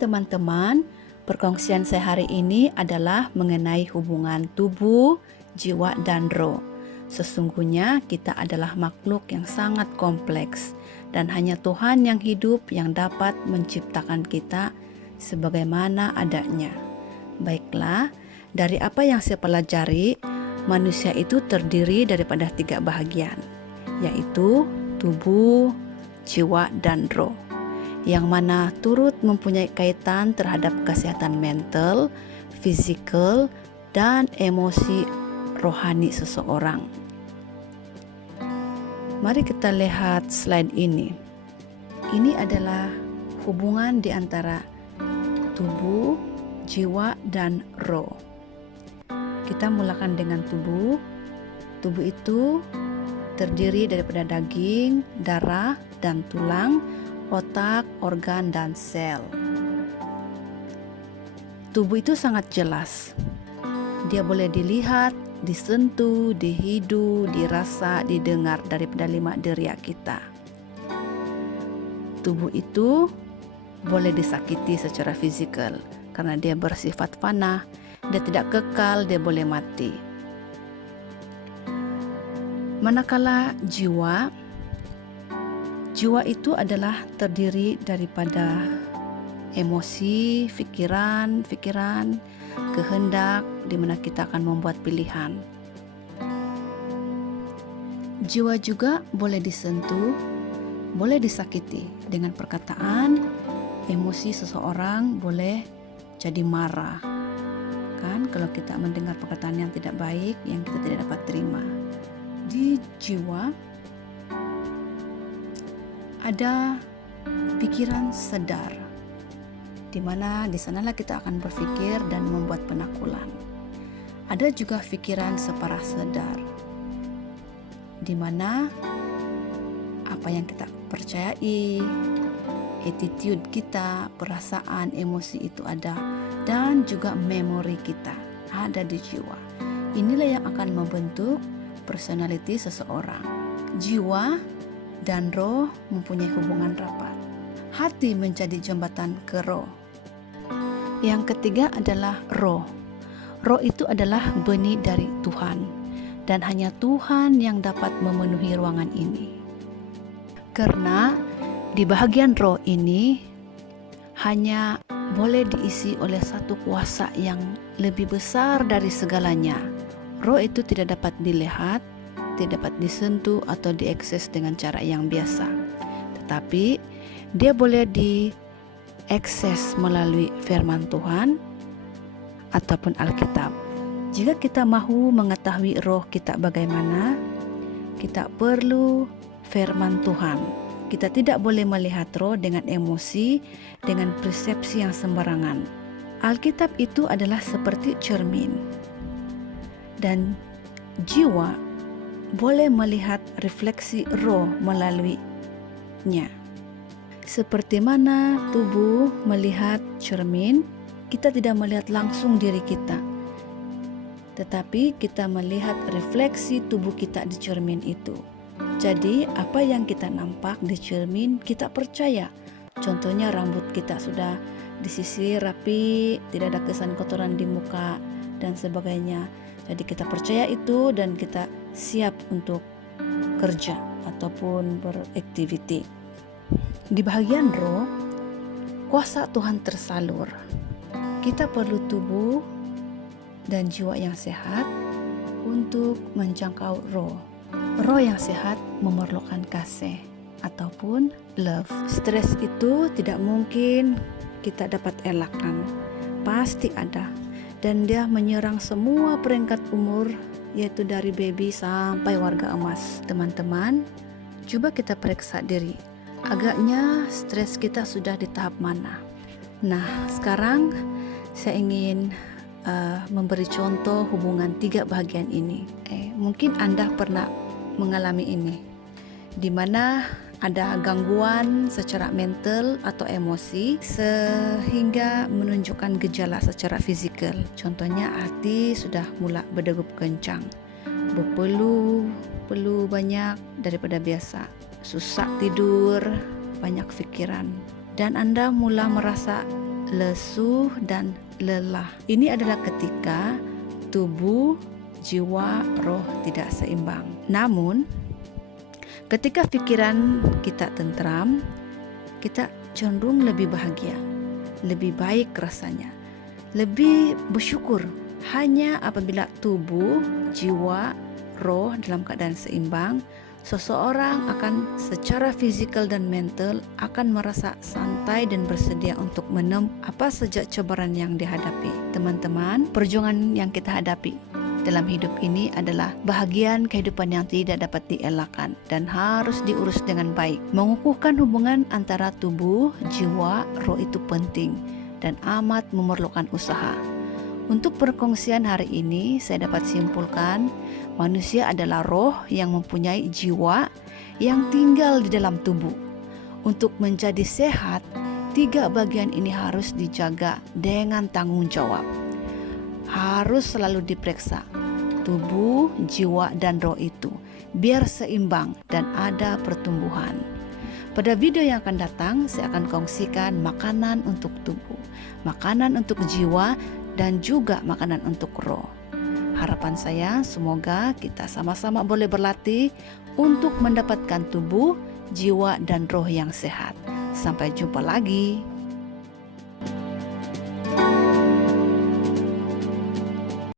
teman-teman, perkongsian saya hari ini adalah mengenai hubungan tubuh, jiwa, dan roh. Sesungguhnya kita adalah makhluk yang sangat kompleks dan hanya Tuhan yang hidup yang dapat menciptakan kita sebagaimana adanya. Baiklah, dari apa yang saya pelajari, manusia itu terdiri daripada 3 bahagian, yaitu tubuh, jiwa, dan roh, yang mana turut mempunyai kaitan terhadap kesehatan mental, fisikal, dan emosi rohani seseorang. Mari kita lihat slide ini. Ini adalah hubungan di antara tubuh, jiwa, dan roh. Kita mulakan dengan tubuh. Tubuh itu terdiri daripada daging, darah, dan tulang, otak, organ, dan sel. Tubuh itu sangat jelas. Dia boleh dilihat, disentuh, dihidu, dirasa, didengar daripada 5 deria kita. Tubuh itu boleh disakiti secara fisikal karena dia bersifat fana, dia tidak kekal, dia boleh mati. Manakala jiwa itu adalah terdiri daripada emosi, pikiran, kehendak, di mana kita akan membuat pilihan. Jiwa juga boleh disentuh, boleh disakiti dengan perkataan. Emosi seseorang boleh jadi marah, kan, kalau kita mendengar perkataan yang tidak baik, yang kita tidak dapat terima. Di jiwa ada pikiran sadar, di mana di sanalah kita akan berpikir dan membuat penaklukan. Ada juga pikiran separah sadar, di mana apa yang kita percayai, attitude kita, perasaan, emosi itu ada, dan juga memori kita ada di jiwa. Inilah yang akan membentuk personality seseorang. Jiwa dan roh mempunyai hubungan rapat. Hati menjadi jembatan ke roh. Yang ketiga adalah roh. Roh itu adalah benih dari Tuhan, dan hanya Tuhan yang dapat memenuhi ruangan ini. Karena di bahagian roh ini hanya boleh diisi oleh satu kuasa yang lebih besar dari segalanya. Roh itu tidak dapat dilihat, tidak dapat disentuh atau diakses dengan cara yang biasa. Tetapi dia boleh diakses melalui firman Tuhan ataupun Alkitab. Jika kita mahu mengetahui roh kita bagaimana, kita perlu firman Tuhan. Kita tidak boleh melihat roh dengan emosi, dengan persepsi yang sembarangan. Alkitab itu adalah seperti cermin, dan jiwa boleh melihat refleksi roh melaluinya. Seperti mana tubuh melihat cermin, kita tidak melihat langsung diri kita, tetapi kita melihat refleksi tubuh kita di cermin itu. Jadi apa yang kita nampak di cermin kita percaya. Contohnya rambut kita sudah disisir rapi, tidak ada kesan kotoran di muka dan sebagainya. Jadi kita percaya itu dan kita siap untuk kerja ataupun beraktiviti. Di bahagian roh, kuasa Tuhan tersalur. Kita perlu tubuh dan jiwa yang sehat untuk menjangkau roh. Roh yang sehat memerlukan kasih ataupun love. Stres itu tidak mungkin kita dapat elakkan, pasti ada, dan dia menyerang semua peringkat umur, yaitu dari baby sampai warga emas. Teman-teman, coba kita periksa diri, agaknya stres kita sudah di tahap mana. Nah, sekarang saya ingin memberi contoh hubungan 3 bahagian ini. Mungkin Anda pernah mengalami ini, di mana ada gangguan secara mental atau emosi sehingga menunjukkan gejala secara fisikal. Contohnya hati sudah mulai berdegup kencang, berpeluh banyak daripada biasa, susah tidur, banyak pikiran, dan Anda mulai merasa lesu, dan lelah. Ini adalah ketika tubuh, jiwa, roh tidak seimbang. Namun, ketika pikiran kita tentram, kita cenderung lebih bahagia, lebih baik rasanya, lebih bersyukur. Hanya apabila tubuh, jiwa, roh dalam keadaan seimbang, seseorang akan secara fisikal dan mental akan merasa santai dan bersedia untuk menempuh apa saja cobaan yang dihadapi. Teman-teman, perjuangan yang kita hadapi dalam hidup ini adalah bahagian kehidupan yang tidak dapat dielakkan dan harus diurus dengan baik. Mengukuhkan hubungan antara tubuh, jiwa, roh itu penting dan amat memerlukan usaha. Untuk perkongsian hari ini, saya dapat simpulkan manusia adalah roh yang mempunyai jiwa yang tinggal di dalam tubuh. Untuk menjadi sehat, 3 bagian ini harus dijaga dengan tanggung jawab. Harus selalu diperiksa tubuh, jiwa, dan roh itu biar seimbang dan ada pertumbuhan. Pada video yang akan datang, saya akan kongsikan makanan untuk tubuh, makanan untuk jiwa, dan juga makanan untuk roh. Harapan saya semoga kita sama-sama boleh berlatih untuk mendapatkan tubuh, jiwa, dan roh yang sehat. Sampai jumpa lagi.